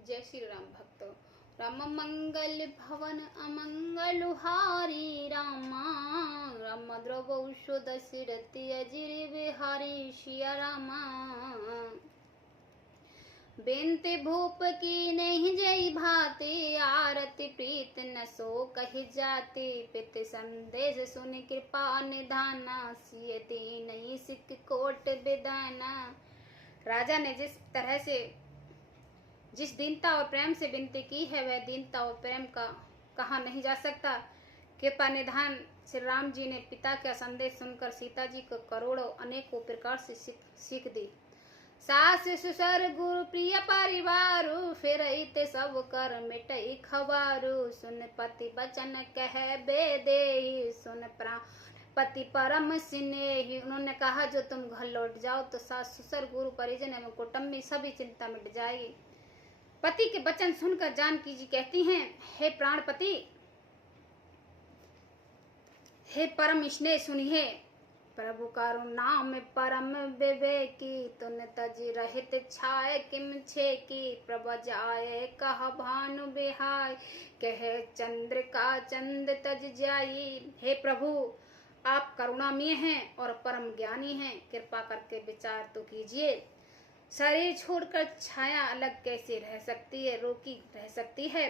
जय श्री राम भक्तों। राम मंगल भवन अमंगल हारी रामा, राम द्रवशु दशरथ अजिर बिहारी सिया रामा। बेनते भूप की नहीं जय भाते, आरती प्रीत न सो कही जाते। पित संदेश सुन कृपा निधाना, सियती नहीं सिक कोट बिदाना। राजा ने जिस तरह से जिस दीनता और प्रेम से विनती की है, वह दीनता और प्रेम का कहा नहीं जा सकता। कृपा निधान श्री राम जी ने पिता का संदेश सुनकर सीता जी को करोड़ों अनेकों प्रकार से सीख दी। सास ससुर गुरु प्रिय परिवारु, फिर इते सब कर मिटई खबारू। सुन पति बचन कह बेदे, सुन पति परम स्नेही। उन्होंने कहा जो तुम घर लौट जाओ तो सास ससुर गुरु परिजन एवं कुटुंबी सभी चिंता मिट जाएगी। पति के वचन सुनकर जानकी जी कहती हैं, हे प्राणपति, हे परम स्नेह सुनिए। प्रभु करुणा में परम विवेकी, तुन तज रहित छाए किम छे की। प्रभु जाए कह भानु बिहाय, कहे चंद्र का चंद तज जाई। हे प्रभु, आप करुणामय हैं और परम ज्ञानी हैं, कृपा करके विचार तो कीजिए। शरीर छोड़कर छाया अलग कैसे रह सकती है, रोकी रह सकती है।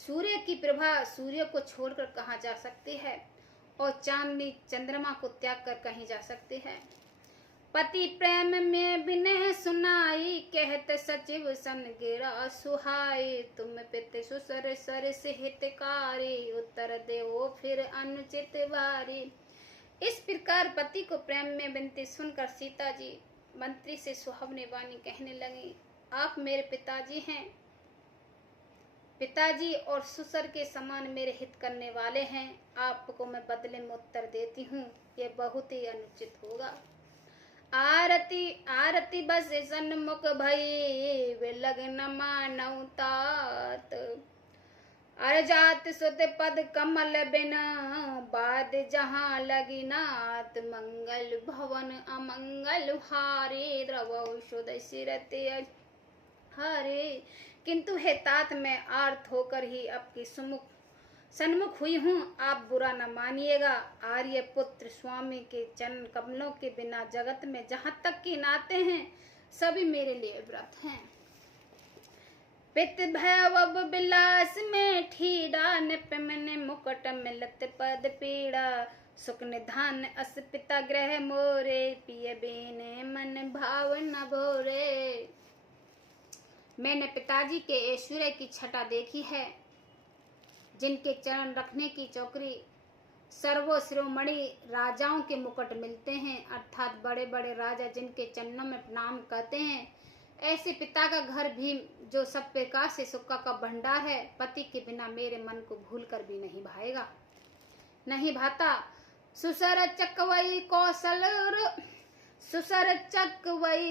सूर्य की प्रभा सूर्य को छोड़कर कहाँ जा सकती है, और चांदनी चंद्रमा को त्याग कर कहीं जा सकती है। पति प्रेम में विनय सुनाई, कहते सचिव सन गिरा सुहाई। तुम पित सुसर सर से हितकारी, उत्तर देवो फिर अनुचित वारी। इस प्रकार पति को प्रेम में विनती सुनकर सीता जी मंत्री से सुहावनी वाणी कहने लगी, आप मेरे पिताजी हैं, पिताजी और ससुर के समान मेरे हित करने वाले हैं। आपको मैं बदले में उत्तर देती हूँ, ये बहुत ही अनुचित होगा। आरती आरती बस सन्मुख भई, वे लग न मानऊ तात। अरजात सुत पद कमल बिना, बाद जहाँ लगी नात। मंगल भवन अमंगल हारे, द्रवौ शुद सिरत हारे। किंतु हे तात, मैं आर्त होकर ही आपके सन्मुख हुई हूँ, आप बुरा न मानिएगा। आर्य पुत्र स्वामी के चरण कमलों के बिना जगत में जहाँ तक की नाते हैं, सभी मेरे लिए व्रत हैं। पित भैवव विलास में ठीड़ा, निप में मुकुट मिलत पद पीड़ा। सुख निधान अस पिता ग्रह मोरे, पिय बीने मन भाव न भोरे। मैंने पिताजी के ऐश्वर्य की छटा देखी है, जिनके चरण रखने की चौकरी सर्वशिरोमणि राजाओं के मुकुट मिलते हैं, अर्थात बड़े बड़े राजा जिनके चरणों में प्रणाम करते हैं। ऐसे पिता का घर भी जो सब प्रकार से सुख का भंडार है, पति के बिना मेरे मन को भूल कर भी नहीं भाएगा, नहीं भाता। सुसर चकवई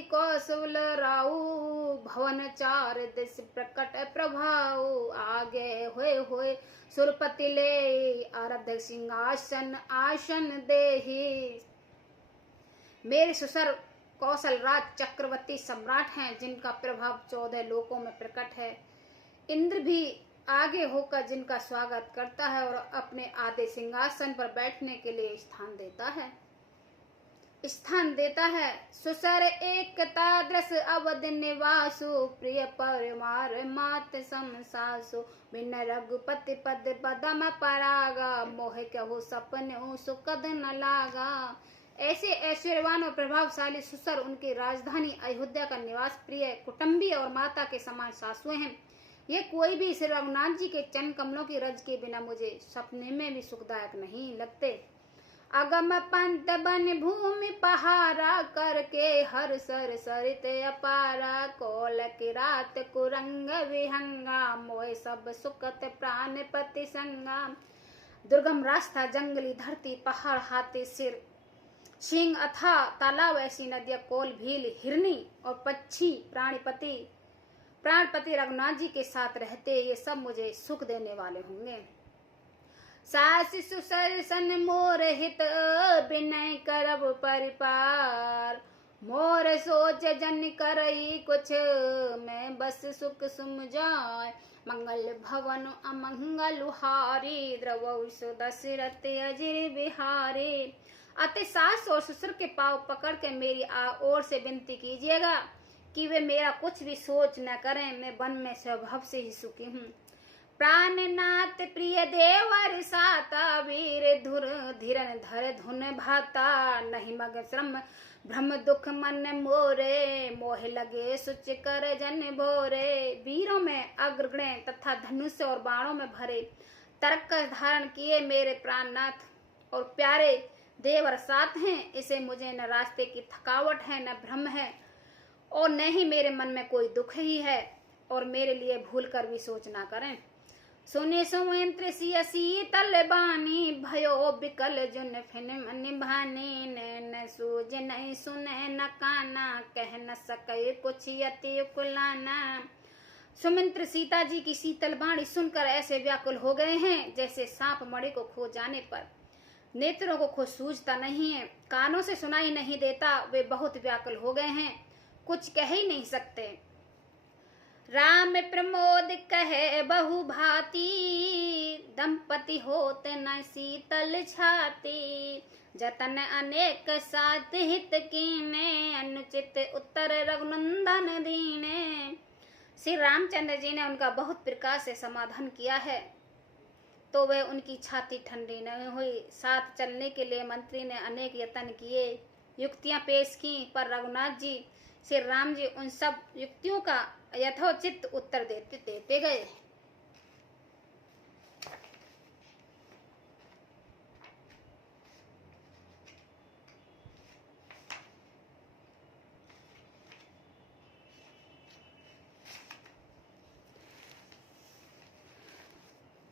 कौशल राऊ, भवन चार दिस प्रकट प्रभाऊ। आगे होए सुरपति ले, आरध सिंहासन आसन देही। मेरे ससुर कौशल राज चक्रवर्ती सम्राट हैं, जिनका प्रभाव 14 लोकों में प्रकट है। इंद्र भी आगे होकर जिनका स्वागत करता है और अपने आधे सिंहासन पर बैठने के लिए स्थान देता है। सुसर एकता दृश अवध निवासु, प्रिय परमार मात समसासु। बिन रघुपति पद पदम परागा, मोह कहो सपन सुकद न लागा। ऐसे ऐश्वर्यवान और प्रभावशाली ससुर, उनकी राजधानी अयोध्या का निवास प्रिय कुटुंबी और माता के समान सासुएं हैं। ये कोई भी श्री रघुनाथ जी के चरण कमलों की रज के बिना मुझे सपने में भी सुखदायक नहीं लगते। अगम पंत बन भूमि पहारा, करके हर सर सरित अपारा। कोल की रात कुरंग विहंगा, मोय सब सुकत प्राण पति संगा। दुर्गम रास्ता, जंगली धरती, पहाड़, हाथी सिर, सिंह अथा तालाब, ऐसी नदियां, कोल, भील, हिरनी और पक्षी प्राणपति रघुनाथ जी के साथ रहते, ये सब मुझे सुख देने वाले होंगे। सास ससुर सन मोर हित, विनय करब परिपार। मोर सोच जन करई कुछ, मैं बस सुख सुम जाय। मंगल भवन अमंगल हारी, द्रवौ सो दशरथ अजिर बिहारी। अतः सास और ससुर के पांव पकड़ के मेरी ओर से विनती कीजिएगा कि वे मेरा कुछ भी सोच न करें, मैं वन में स्वभाव से ही सुखी हूँ। प्राणनाथ प्रिय देवर साता, वीर धुर धीरन धर धुन भाता। नहीं मग श्रम भ्रम दुख मन मोरे, मोह लगे सुच कर जन भोरे। वीरों में अग्रगण्य तथा धनुष और बाणों में भरे तर्क धारण किए मेरे प्राणनाथ और प्यारे देवर साथ हैं। इसे मुझे न रास्ते की थकावट है, न भ्रम है, और न ही मेरे मन में कोई दुख ही है, और मेरे लिए भूल कर भी सोच ना करें। सुने सुमंत्र सिय शीतल बानी, भयो बिकल जुन फिन मन भानी। नैन सूझ नहीं सुने न काना, कह न सके कुछ यति कुलाना। सुमंत्र सीता जी की शीतल बाणी सुनकर ऐसे व्याकुल हो गए हैं जैसे सांप मणि को खो जाने पर नेत्रों को कुछ सूझता नहीं है, कानों से सुनाई नहीं देता। वे बहुत व्याकुल हो गए हैं, कुछ कह ही नहीं सकते। राम प्रमोद कहे बहु भांति, दंपति होत न शीतल छाती। जतन अनेक सात हित कीने, अनुचित उत्तर रघुनंदन दीने। श्री रामचंद्र जी ने उनका बहुत प्रकार से समाधान किया है, तो वह उनकी छाती ठंडी न हुई। साथ चलने के लिए मंत्री ने अनेक यत्न किए, युक्तियां पेश की, पर रघुनाथ जी श्री राम जी उन सब युक्तियों का यथोचित उत्तर देते गए।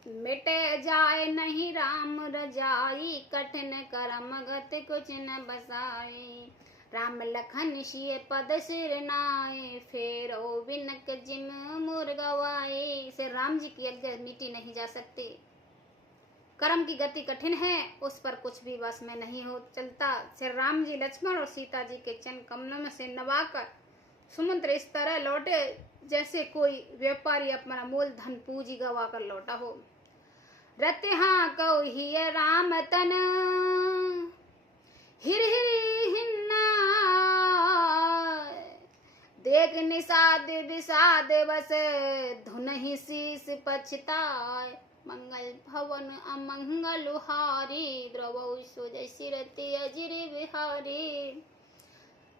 मिटे जाए नहीं राम रजाई, कठिन करम गत कुछ न बसाई। राम लखन सिय पद सिर नाए, फेरो बिनक जिम मुर गवाए। से राम जी की आज्ञा मिटी नहीं जा सकती, कर्म की गति कठिन है, उस पर कुछ भी वश में नहीं हो चलता। श्री राम जी लक्ष्मण और सीता जी के चरण कमलों में से नवाकर सुमंत्र इस तरह लौटे जैसे कोई व्यापारी अपना मूल धन पूंजी गवा कर लौटा हो। रत हाँ कौ ही राम तन, हिर हिन्ना। देख निषाद विषाद बस, धुन ही शीस पछताय। मंगल भवन अमंगल हारी, द्रवौ सो दशरथ अजिर बिहारी।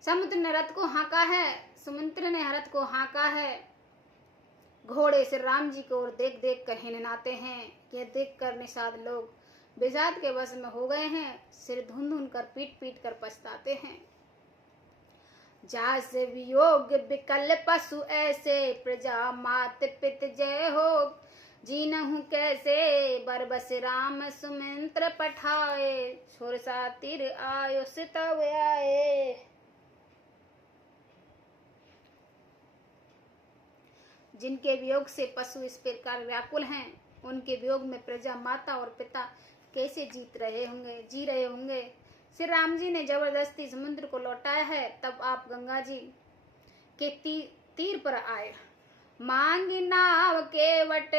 समुद्र ने रथ को हाँका है, सुमंत्र ने रथ को हाँका है। घोड़े श्री राम जी को ओर देख देख कर हिननाते हैं। यह देख कर निषाद लोग विषाद के वश में हो गए हैं, सिर धुन धुन कर पीट पीट कर पछताते हैं। जास वियोग विकल पशु ऐसे, प्रजा मात पित जय हो। जीनहु कैसे बरबस राम सुमंत्र पठाए, छोरसा तीर आयो सितव आए। जिनके वियोग से पशु इस प्रकार व्याकुल हैं, उनके वियोग में प्रजा माता और पिता कैसे जी रहे होंगे। श्री राम जी ने जबरदस्ती समुद्र को लौटाया है। तब आप गंगा जी के तीर पर आए। मांग नाव के वट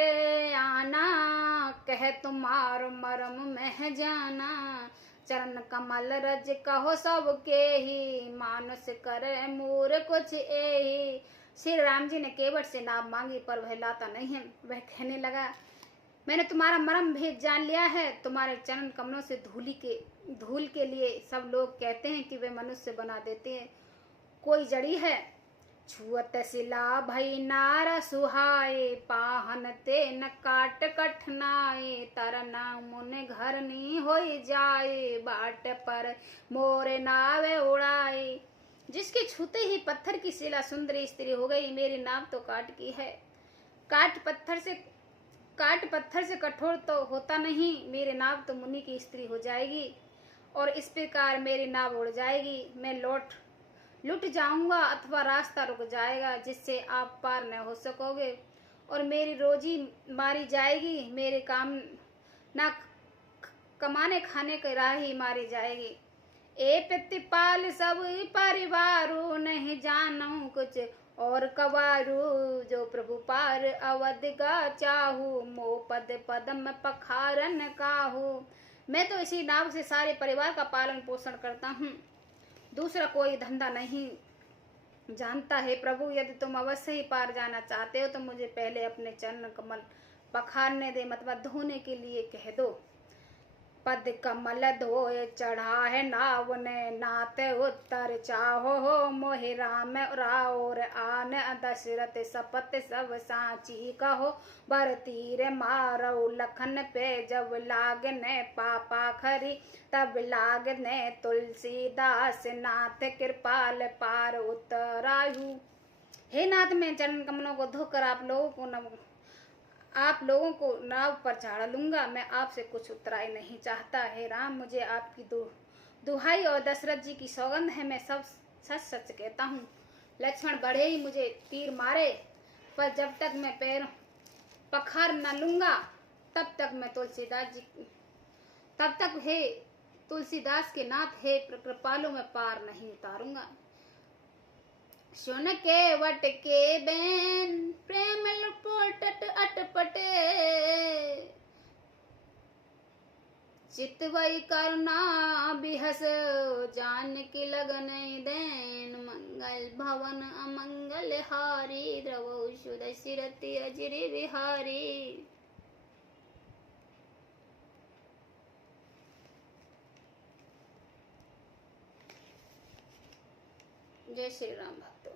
आना, कह तुम्हार मरम मह जाना। चरण कमल रज कहो सबके ही, मानस करे मोर कुछ एही। श्री राम जी ने केवट से नाव मांगी, पर वह लाता नहीं है। वह कहने लगा, मैंने तुम्हारा मरम भेद जान लिया है। तुम्हारे चरण कमलों से धूल के लिए सब लोग कहते हैं कि वे मनुष्य बना देते हैं। कोई जड़ी है, छुअत शिला भई नार सुहाए। पाहन ते न काट कठनाए, तरना मुन घर नी हो जाए। बाट पर मोर नावे उड़ाए। जिसके छूते ही पत्थर की शिला सुंदरी स्त्री हो गई। मेरी नाव तो काट की है, काट पत्थर से कठोर तो होता नहीं। मेरी नाव तो मुनि की स्त्री हो जाएगी, और इस प्रकार मेरी नाव उड़ जाएगी। मैं लुट जाऊंगा अथवा रास्ता रुक जाएगा, जिससे आप पार न हो सकोगे, और मेरी रोजी मारी जाएगी। मेरे काम ना कमाने खाने की राह ही मारी जाएगी। ए प्रतिपाल सब परिवारो, नहीं जानू कुछ और कवारू। जो प्रभु पार अवध का चाहू, मो पद पदम पखारन काहू। मैं तो इसी नाव से सारे परिवार का पालन पोषण करता हूँ, दूसरा कोई धंधा नहीं जानता है प्रभु। यदि तुम अवश्य ही पार जाना चाहते हो तो मुझे पहले अपने चरण कमल पखारने दे, मतलब धोने के लिए कह दो। पद कमल धोए चढ़ा है नाव ने, नात उत्तर चाहो हो मोहि राम राओर आन। दशरथ सपत सब साची कहो, बर तीर मारो लखन पे जब लागने पापा खरी। तब लागने तुलसीदास नाथ कृपाल पार उतरायु। हे नाथ, मैं चरण कमलों को धोकर आप लोगों को नाव पर चढ़ा लूंगा। मैं आपसे कुछ उतराई नहीं चाहता। हे राम, मुझे आपकी दुहाई और दशरथ जी की सौगंध है, मैं सब सच सच कहता हूँ। लक्ष्मण बढ़े ही मुझे तीर मारे, पर जब तक मैं पैर पखार न लूंगा तब तक हे तुलसीदास के नाथ, हे कृपालु, मैं पार नहीं उतारूंगा। सुन के वट के बैन प्रेम लुपोटट अटपटे, चितवई करुणा बिहस जानकी लगन देन। मंगल भवन अमंगल हारी, द्रवौ सुदशरथि अजिर बिहारी। जय श्री राम भक्तों।